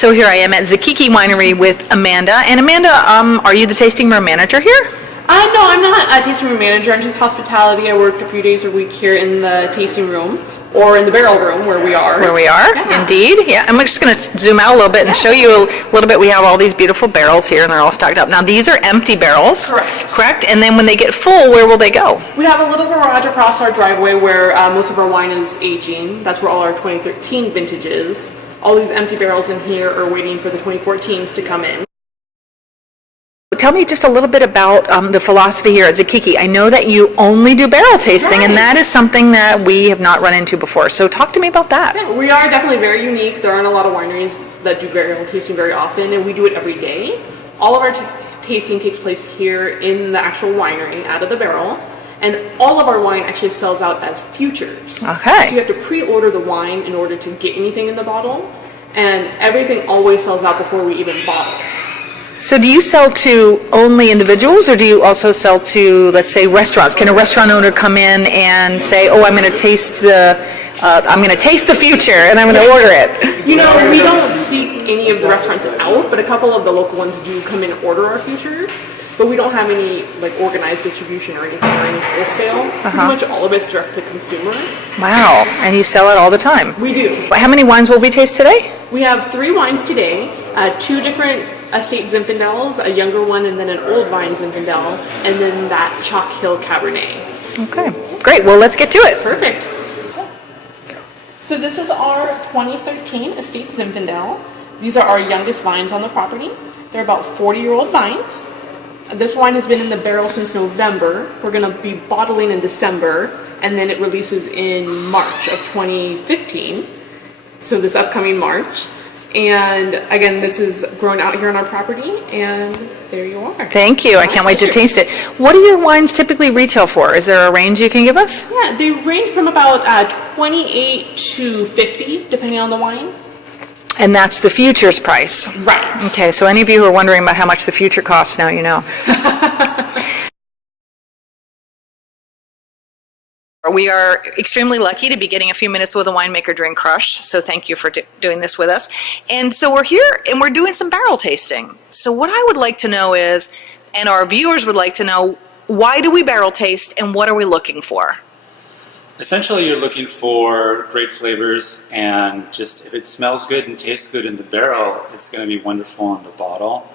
So here I am at Zichichi Winery with Amanda. And Amanda, are you the tasting room manager here? No, I'm not a tasting room manager. I'm just hospitality. I work a few days a week here in the tasting room, or in the barrel room where we are. Where we are, yeah. Indeed. Yeah, I'm just going to zoom out a little bit and show you a little bit. We have all these beautiful barrels here, and they're all stocked up. Now, these are empty barrels. Correct. And then when they get full, where will they go? We have a little garage across our driveway where most of our wine is aging. That's where all our 2013 vintage is. All these empty barrels in here are waiting for the 2014s to come in. Tell me just a little bit about the philosophy here at Zichichi. I know that you only do barrel tasting, and that is something that we have not run into before. So talk to me about that. Yeah, we are definitely very unique. There aren't a lot of wineries that do barrel tasting very often, and we do it every day. All of our tasting takes place here in the actual winery, out of the barrel. And all of our wine actually sells out as futures. Okay. So you have to pre-order the wine in order to get anything in the bottle. And everything always sells out before we even bottle it. So do you sell to only individuals, or do you also sell to, let's say, restaurants? Can a restaurant owner come in and say, oh, I'm going to taste the future and I'm going to order it? You know, we don't seek any of the restaurants out, but a couple of the local ones do come in and order our futures. But we don't have any like organized distribution or anything or any wholesale. Pretty much all of it's direct to consumer. Wow, and you sell it all the time? We do. How many wines will we taste today? We have 3 wines today, 2 different estate Zinfandels, a younger one and then an old vine Zinfandel, and then that Chalk Hill Cabernet. Okay, great. Well, let's get to it. Perfect. So this is our 2013 estate Zinfandel. These are our youngest vines on the property. They're about 40-year-old vines. This wine has been in the barrel since November. We're going to be bottling in December, and then it releases in March of 2015, so this upcoming March. And again, this is grown out here on our property, and there you are. Thank you. I can't wait to taste it. What do your wines typically retail for? Is there a range you can give us? Yeah, they range from about 28 to 50, depending on the wine. And that's the futures price. Right. Okay, so any of you who are wondering about how much the future costs, now you know. We are extremely lucky to be getting a few minutes with a winemaker during Crush, so thank you for doing this with us. And so we're here and we're doing some barrel tasting. So what I would like to know is, and our viewers would like to know, why do we barrel taste and what are we looking for? Essentially, you're looking for great flavors, and just if it smells good and tastes good in the barrel, it's going to be wonderful in the bottle.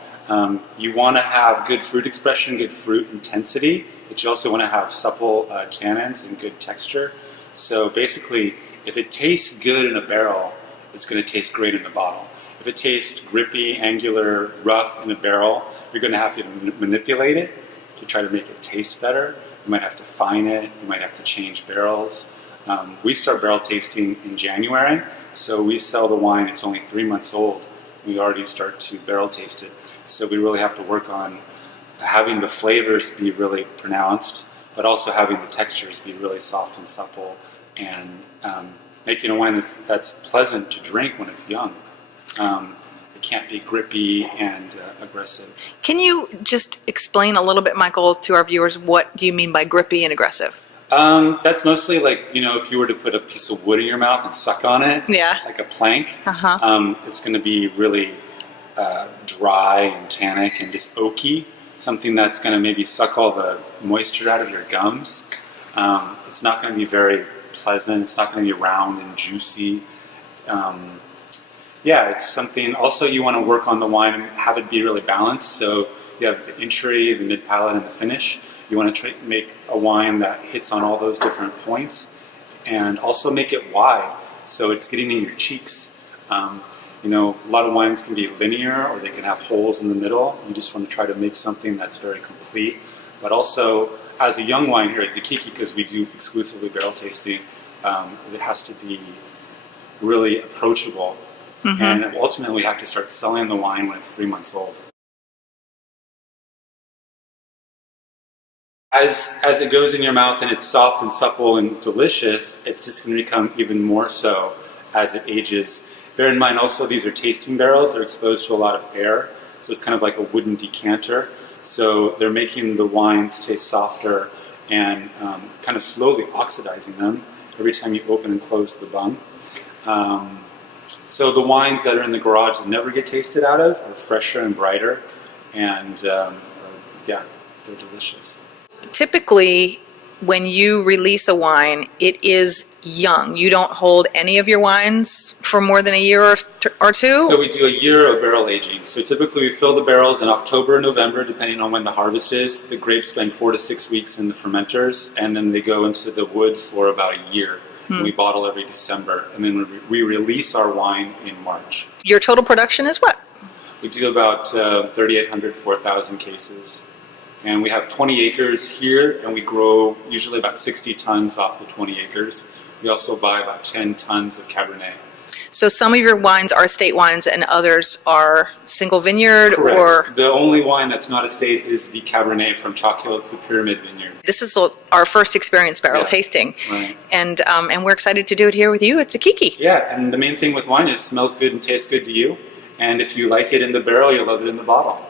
You want to have good fruit expression, good fruit intensity, but you also want to have supple tannins and good texture. So basically, if it tastes good in a barrel, it's going to taste great in the bottle. If it tastes grippy, angular, rough in a barrel, you're going to have to manipulate it to try to make it taste better. You might have to fine it, you might have to change barrels. We start barrel tasting in January, so we sell the wine, it's only 3 months old. We already start to barrel taste it. So we really have to work on having the flavors be really pronounced, but also having the textures be really soft and supple, and making a wine that's pleasant to drink when it's young. It can't be grippy and aggressive. Can you just explain a little bit, Michael, to our viewers, what do you mean by grippy and aggressive? That's mostly like, you know, if you were to put a piece of wood in your mouth and suck on it, like a plank, it's going to be really dry and tannic and just oaky, something that's going to maybe suck all the moisture out of your gums. It's not going to be very pleasant, it's not going to be round and juicy. Yeah, it's something, also you want to work on the wine and have it be really balanced. So you have the entry, the mid-palate, and the finish. You want to make a wine that hits on all those different points, and also make it wide so it's getting in your cheeks. You know, a lot of wines can be linear or they can have holes in the middle. You just want to try to make something that's very complete. But also, as a young wine here at Zichichi, because we do exclusively barrel tasting, it has to be really approachable. And ultimately we have to start selling the wine when it's 3 months old. As it goes in your mouth and it's soft and supple and delicious, it's just going to become even more so as it ages. Bear in mind also these are tasting barrels, they're exposed to a lot of air, so it's kind of like a wooden decanter. So they're making the wines taste softer and kind of slowly oxidizing them every time you open and close the bung. So the wines that are in the garage that never get tasted out of are fresher and brighter, and yeah, they're delicious. Typically, when you release a wine, it is young. You don't hold any of your wines for more than a year or two? So we do a year of barrel aging. So typically we fill the barrels in October or November, depending on when the harvest is. The grapes spend 4 to 6 weeks in the fermenters, and then they go into the wood for about a year. And we bottle every December, and then we release our wine in March. Your total production is what? We do about 3,800, 4,000 cases. And we have 20 acres here, and we grow usually about 60 tons off the 20 acres. We also buy about 10 tons of Cabernet. So some of your wines are estate wines and others are single vineyard? Correct. Or The only wine that's not estate is the Cabernet from Chalk Hill at the Pyramid Vineyard. this is our first experience barrel tasting. Right. And we're excited to do it here with you at Zichichi. Yeah, and the main thing with wine is it smells good and tastes good to you. And if you like it in the barrel, you'll love it in the bottle.